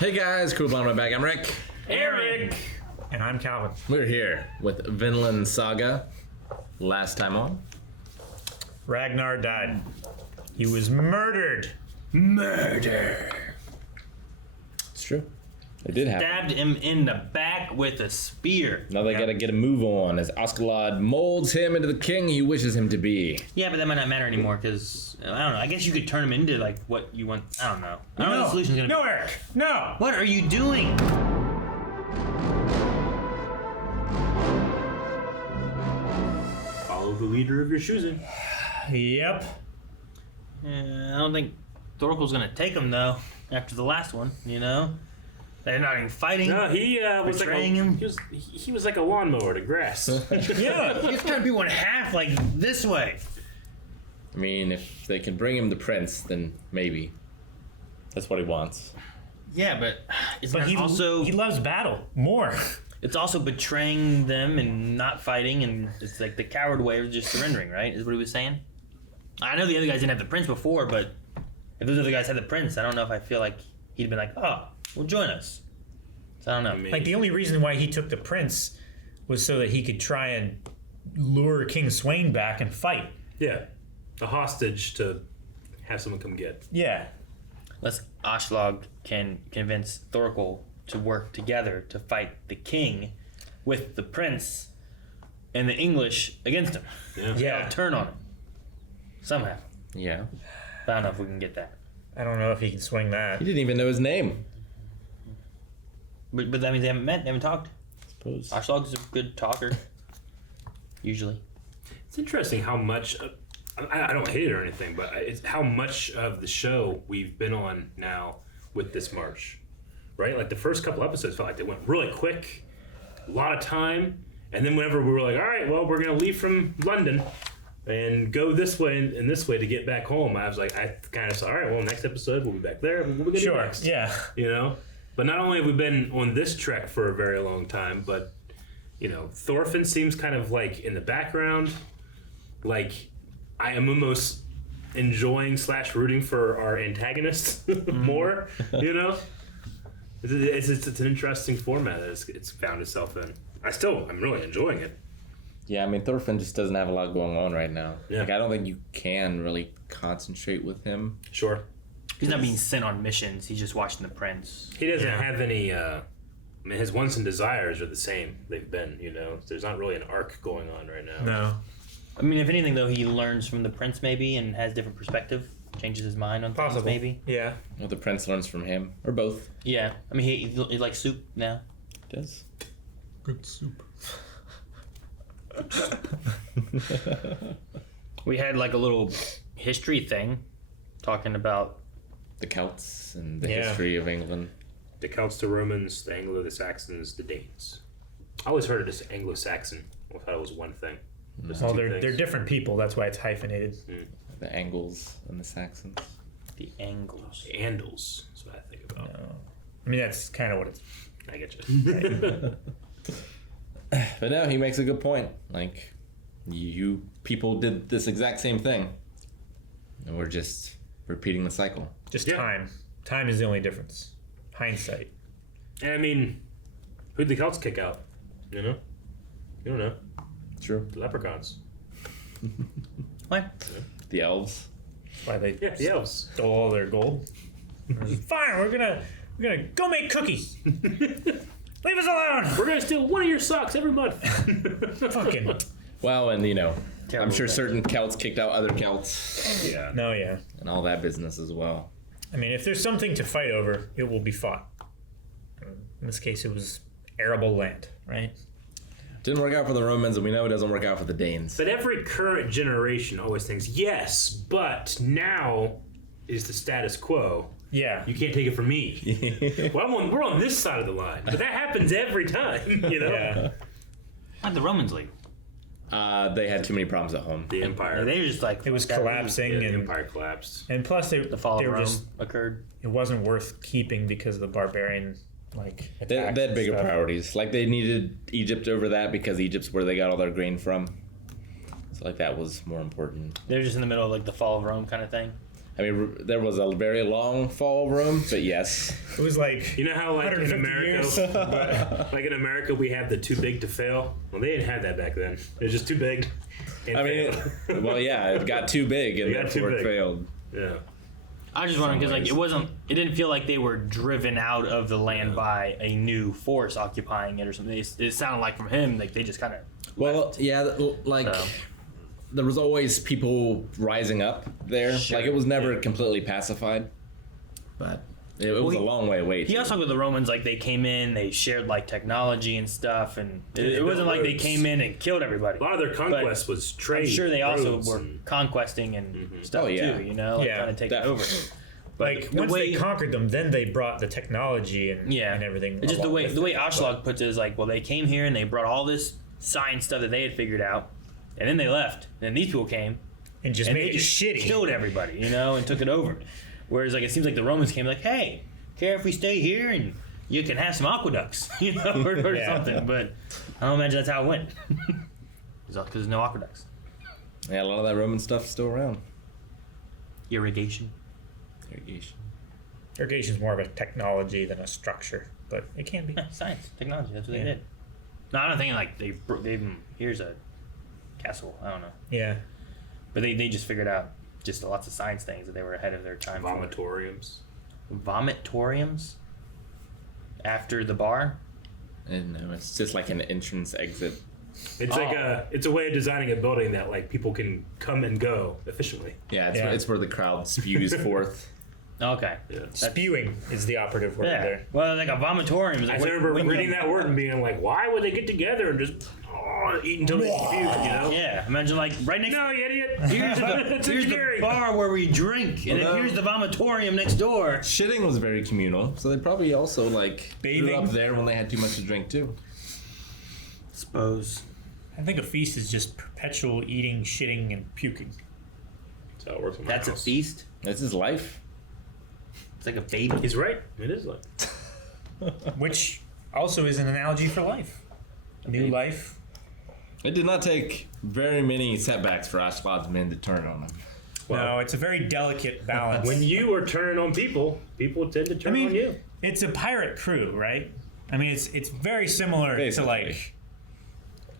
Hey guys, cool blonde back. I'm Rick. Eric! And I'm Calvin. We're here with Vinland Saga. Last time on, Ragnar died. He was murdered. murder. It's true. It did happen. Stabbed him in the back with a spear. Now they gotta get a move on as Askeladd molds him into the king he wishes him to be. Yeah, but that might not matter anymore because I don't know. I guess you could turn him into like what you want. I don't know. I don't know what the solution's gonna No, be. Eric! No! What are you doing? Follow the leader of your choosing. Yep. I don't think Thorkel's gonna take him though. After the last one, you know, they're not even fighting. No, he was like Betraying him? he was like a lawnmower to grass. Yeah. He's cutting people in half like this way. I mean, if they can bring him the prince, then maybe. That's what he wants. Yeah, but it's But he loves battle more. it's also betraying them and not fighting, and it's like the coward way of just surrendering, right? Is what he was saying. I know the other guys didn't have the prince before, but if those other guys had the prince, I don't know if I feel like he'd been like, "Oh, well, join us." So I don't know. I mean, Like, the only reason why he took the prince was so that he could try and lure King Sweyn back and fight. yeah, a hostage to have someone come get. Yeah. Unless Aslog can convince Thorkel to work together to fight the king with the prince and the English against him. Yeah. Yeah. Turn on him. Somehow. Yeah. I don't know if we can get that. I don't know if he can swing that. He didn't even know his name. But that means they haven't met, they haven't talked. Suppose. Aslog's a good talker. Usually. It's interesting how much. I don't hate it or anything, but it's how much of the show we've been on now with this march, right? Like the first couple episodes felt like they went really quick, a lot of time, and then whenever we were like, all right, well, we're gonna leave from London and go this way and this way to get back home. I was like, I kind of said, all right, well, next episode we'll be back there. What are we gonna do Sure. next? Yeah. You know. But not only have we been on this trek for a very long time, but you know, Thorfinn seems kind of like in the background. Like, I am almost enjoying / rooting for our antagonists more. You know, it's an interesting format that it's found itself in. I'm really enjoying it. Yeah, I mean, Thorfinn just doesn't have a lot going on right now. Yeah. Like, I don't think you can really concentrate with him. Sure, He's not being sent on missions, he's just watching the prince. he doesn't Yeah. have any. I mean, his wants and desires are the same. They've been, you know. There's not really an arc going on right now. No. I mean, if anything, though, he learns from the prince maybe and has different perspective, changes his mind on Possible. things maybe. Yeah. Or the prince learns from him, or both. Yeah, I mean, he likes soup now. Does. Good soup. We had like a little history thing talking about The Celts and the Yeah. history of England. The Celts, the Romans, the Anglo, the Saxons, the Danes. I always heard it as Anglo-Saxon. I thought it was one thing. Just Well, two they're things. different people. That's why it's hyphenated. The Angles and the Saxons. the angles. The Andals. That's what I think about. No. I mean, that's kind of what it's. I get you. But no, he makes a good point. Like, you people did this exact same thing. And we're just repeating the cycle. Just Yeah. time. Time is the only difference. Hindsight. And I mean, who'd the Celts kick out? You know? You don't know. True. The leprechauns. What? The elves. That's why they Yeah, the elves. stole all their gold. Fine, we're gonna go make cookies. Leave us alone. We're gonna steal one of your socks every month. Fucking. Well, and you know, Terrible I'm sure thing. certain Celts kicked out other Celts Yeah. No, yeah. and all that business as well. I mean, if there's something to fight over, it will be fought. In this case, it was arable land, right? Didn't work out for the Romans, and we know it doesn't work out for the Danes. But every current generation always thinks, yes, but now is the status quo. Yeah. You can't take it from me. Well, we're on this side of the line. But that happens every time, you know? Yeah. How'd the Romans leave? They had too many problems at home. The Empire. They were just like It was that collapsing, Yeah, the and Empire collapsed. plus they The fall they of were Rome just occurred. it wasn't worth keeping because of the barbarian like They attacks had and bigger stuff. priorities. Like, they needed Egypt over that because Egypt's where they got all their grain from. So, like, that was more important. They're just in the middle of like the fall of Rome kind of thing. I mean, there was a very long fall room, but yes. It was like You know how like in 150 America, years. like in America we have the too big to fail. Well, they didn't have that back then. It was just too big. and I mean, failed. well, yeah, it got too big and It got too therefore it big. failed. Yeah. I was just wondering because like it didn't feel like they were driven out of the land by a new force occupying it or something. It sounded like from him like they just kind of Well, yeah, like So. there was always people rising up there. Sure. Like it was never completely pacified, but it was a long way away. He too. also talked with the Romans like they came in, they shared like technology and stuff, and it built wasn't like they roads. came in and killed everybody. A lot of their conquest was trade. I'm sure they also roads, were and- conquesting and stuff Oh, yeah. too, you know, like Yeah, kind of taking definitely. over. like the once way- they conquered them, then they brought the technology and Yeah, and everything. It's just the along way with the way it. Ashlag puts it is like, well, they came here and they brought all this science stuff that they had figured out, and then they left. And then these people came and just and made they it just shitty. killed everybody, you know, and took it over. Whereas like it seems like the Romans came like, hey, care if we stay here and you can have some aqueducts, you know, or Yeah. something. But I don't imagine that's how it went. Because there's no aqueducts. Yeah, a lot of that Roman stuff's still around. Irrigation. Irrigation. Irrigation's more of a technology than a structure, but it can be. Yeah, science, technology. That's what Yeah. they did. No, I don't think like they gave them. Here's a castle. I don't know, Yeah. but they just figured out just lots of science things that they were ahead of their time. for. Vomitoriums. Vomitoriums. After the bar. And no, it's just like an entrance exit. It's like it's a way of designing a building that like people can come and go efficiently. Yeah, it's, Yeah. it's where the crowd spews forth. Okay. Yeah. Spewing is the operative word Yeah. there. Well, like a vomitorium is I like. remember when reading you- that word and being like, why would they get together and just eat until they puke, you know? Yeah, imagine like right next. No, you idiot. Here's It's the scary. bar where we drink, and Well, then no. here's the vomitorium next door. Shitting was very communal, so they probably also like Bathing? threw up there when they had too much to drink too. Suppose. I think a feast is just perpetual eating, shitting, and puking. That's how it works in my That's a house. feast. That's his life. It's like a baby. He's right. It is like. Which also is an analogy for life. New Okay. life. It did not take very many setbacks for Ashlad's men to turn on him. No, it's a very delicate balance. When you are turning on people, people tend to turn on you. it's a pirate crew, right? I mean, it's very similar Basically. to like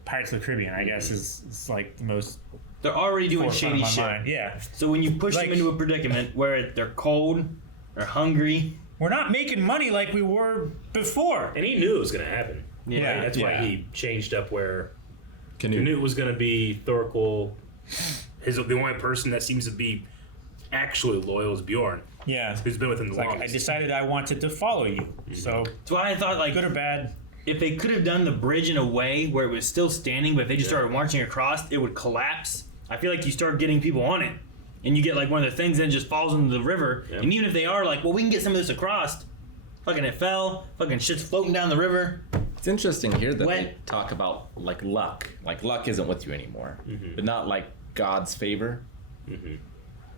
Pirates of the Caribbean. I guess is like the most They're already doing forefront shady of my shit. mind. Yeah, So when you push Like- them into a predicament where they're cold, they're hungry. we're not making money like we were before. And he knew it was going to happen. Yeah. Right? That's why Yeah. he changed up where he Canoe. knew it was going to be Thorkel. The only person that seems to be actually loyal is Bjorn, Yeah, who's been with him the like I longest. decided I wanted to follow you. So That's why I thought like good or bad, if they could have done the bridge in a way where it was still standing, but if they just started marching across, it would collapse. I feel like you start getting people on it, and you get like one of the things that just falls into the river. Yeah. And even if they are like, well, we can get some of this across. Fucking it fell. Fucking shit's floating down the river. It's interesting here that they Wet. talk about like luck. Like luck isn't with you anymore, but not like God's favor,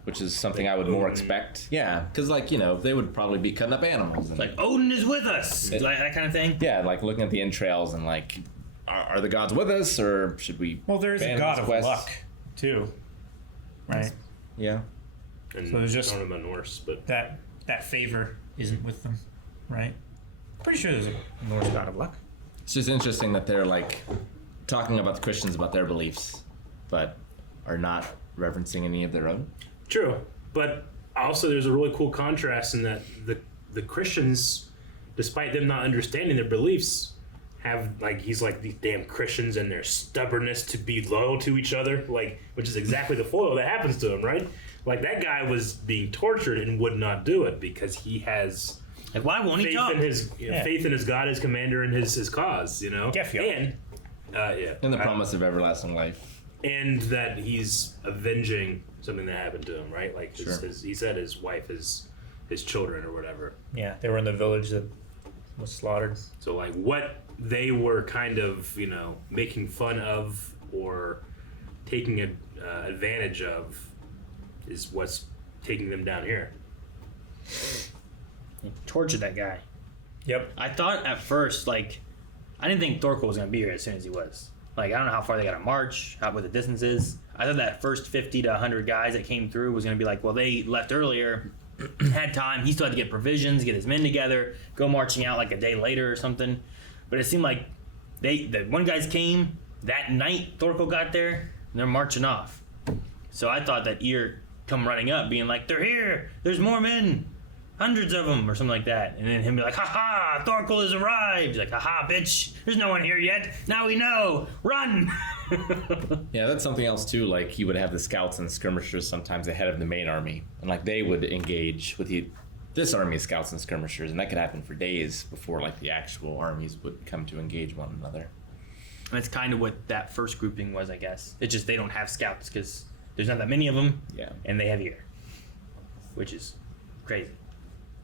which is something I would more expect. Yeah, because like they would probably be cutting up animals and Like Odin is with us, like that kind of thing. yeah, like looking at the entrails and like, are the gods with us or should we? well, there's a abandon god this of quest? luck too, right? Yeah, and So there's just- calling him a Norse, but That favor isn't with them, right? Pretty sure there's a Norse god of luck. it's just interesting that they're like talking about the Christians about their beliefs, but are not referencing any of their own. true. But also, there's a really cool contrast in that the Christians, despite them not understanding their beliefs, have like he's like these damn Christians and their stubbornness to be loyal to each other, like which is exactly the foil that happens to him, right? Like that guy was being tortured and would not do it because he has Like why won't he faith talk? in his Yeah. faith in his God, his commander, and his cause, Gefio. and yeah, And the promise of everlasting life. and that he's avenging something that happened to him, right? Like Sure. he said his wife, his children, or whatever. Yeah, they were in the village that was slaughtered. So like what they were kind of making fun of or taking advantage of is what's taking them down here. Tortured that guy. Yep. I thought at first, like, I didn't think Thorkel was gonna be here as soon as he was. Like, I don't know how far they got to march, what the distance is. I thought that first 50 to 100 guys that came through was going to be like, well, they left earlier, had time. He still had to get provisions, get his men together, go marching out like a day later or something. But it seemed like the one guys came that night. Thorkel got there, and they're marching off. So I thought that Ear come running up, being like, "They're here! There's more men, hundreds of them," or something like that. And then him be like, "Ha ha! Thorkel has arrived!" He's like, "Ha ha, bitch! There's no one here yet. Now we know. Run!" Yeah, that's something else too. Like he would have the scouts and skirmishers sometimes ahead of the main army, and like they would engage with this army of scouts and skirmishers, and that could happen for days before like the actual armies would come to engage one another. And that's kind of what that first grouping was, I guess. It's just they don't have scouts because there's not that many of them. Yeah. And they have Ear, which is crazy.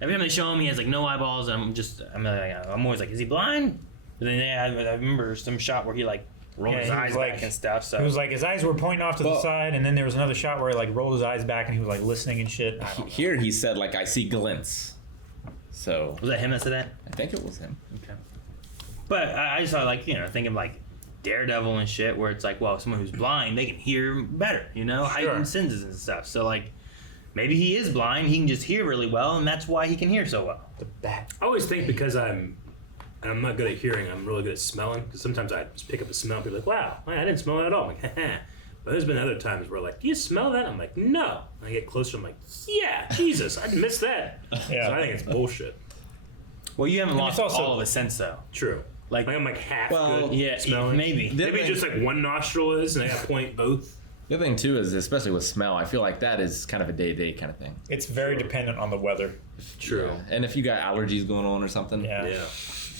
Every time they show him, he has like no eyeballs, and I'm always like, is he blind? But then I remember some shot where he like rolled his eyes back and stuff. So it was like his eyes were pointing off to the side, and then there was another shot where he like rolled his eyes back and he was like listening and shit. Here he said like I see glints. So was that him that said that? I think it was him. Okay. But I just thought like thinking like Daredevil and shit, where it's like, well, someone who's blind, they can hear better, heightened senses and stuff. So like maybe he is blind, he can just hear really well, and that's why he can hear so well. The bat. I always think because I'm not good at hearing, I'm really good at smelling. Because sometimes I just pick up a smell and be like, wow, I didn't smell that at all. I'm like, haha. But there's been other times where like, do you smell that? I'm like, no. And I get closer, I'm like, yeah, Jesus, I missed that. Yeah. So I think it's bullshit. Well, you haven't lost also all of the sense though. True. Like I'm like half good Yeah, smelling. maybe. Maybe just like one nostril is, and I got point both. The other thing too is, especially with smell, I feel like that is kind of a day-to-day kind of thing. It's very dependent on the weather. True. Yeah. And if you got allergies going on or something. Yeah.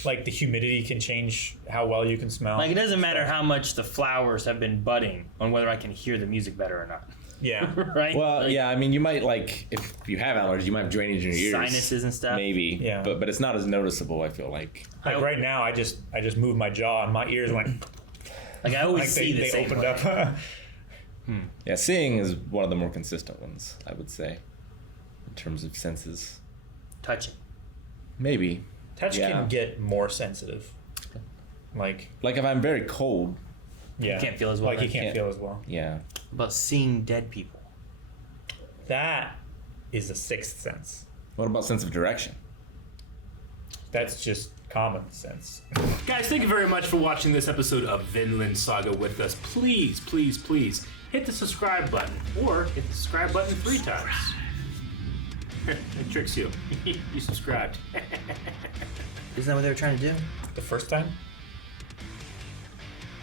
Like the humidity can change how well you can smell. Like it doesn't matter how much the flowers have been budding on whether I can hear the music better or not. Yeah. Right? Well, Like, yeah, I mean, you might like if you have allergies, you might have drainage in your ears, sinuses and stuff. maybe. Yeah. But it's not as noticeable. I feel like. Like right now, I just moved my jaw and my ears went. Like I always Like see the they same opened way. up. Yeah, seeing is one of the more consistent ones, I would say, in terms of senses. Touching. Maybe. Touch Yeah. can get more sensitive. Like Like if I'm very cold. yeah, You can't feel as well. Like you then. can't feel as well. Yeah. About seeing dead people. That is a sixth sense. What about sense of direction? That's just common sense. Guys, thank you very much for watching this episode of Vinland Saga with us. Please, please, please hit the subscribe button, or hit the subscribe button 3 times. It tricks you. You subscribed. Isn't that what they were trying to do? The first time?